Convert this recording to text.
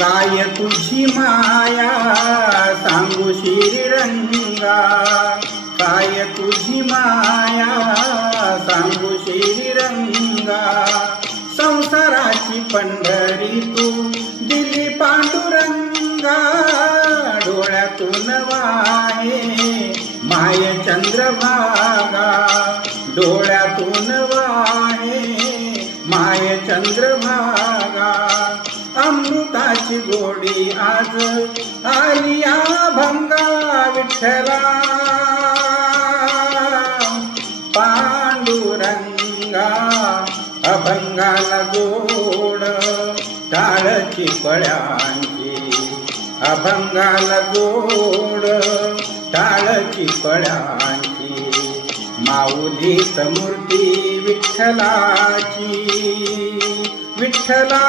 काय तुझी माया सांगू श्रीरंगा, काय तुझी माया सांगू श्रीरंगा. संसाराची पंढरी तू दिली पांडुरंगा, डोळ्यातून वाहे माय चंद्रभागा, डोळ्यातून वाहे माय चंद्रभागा. अमृताची गोडी आज आली अभंगा विठ्ठला, पांडुरंगा अभंगाला जोड टाळची पळ्यांची, अभंगाला जोड टाळची पळ्यांची. माऊलीत मूर्ती विठ्ठलाची, विठ्ठला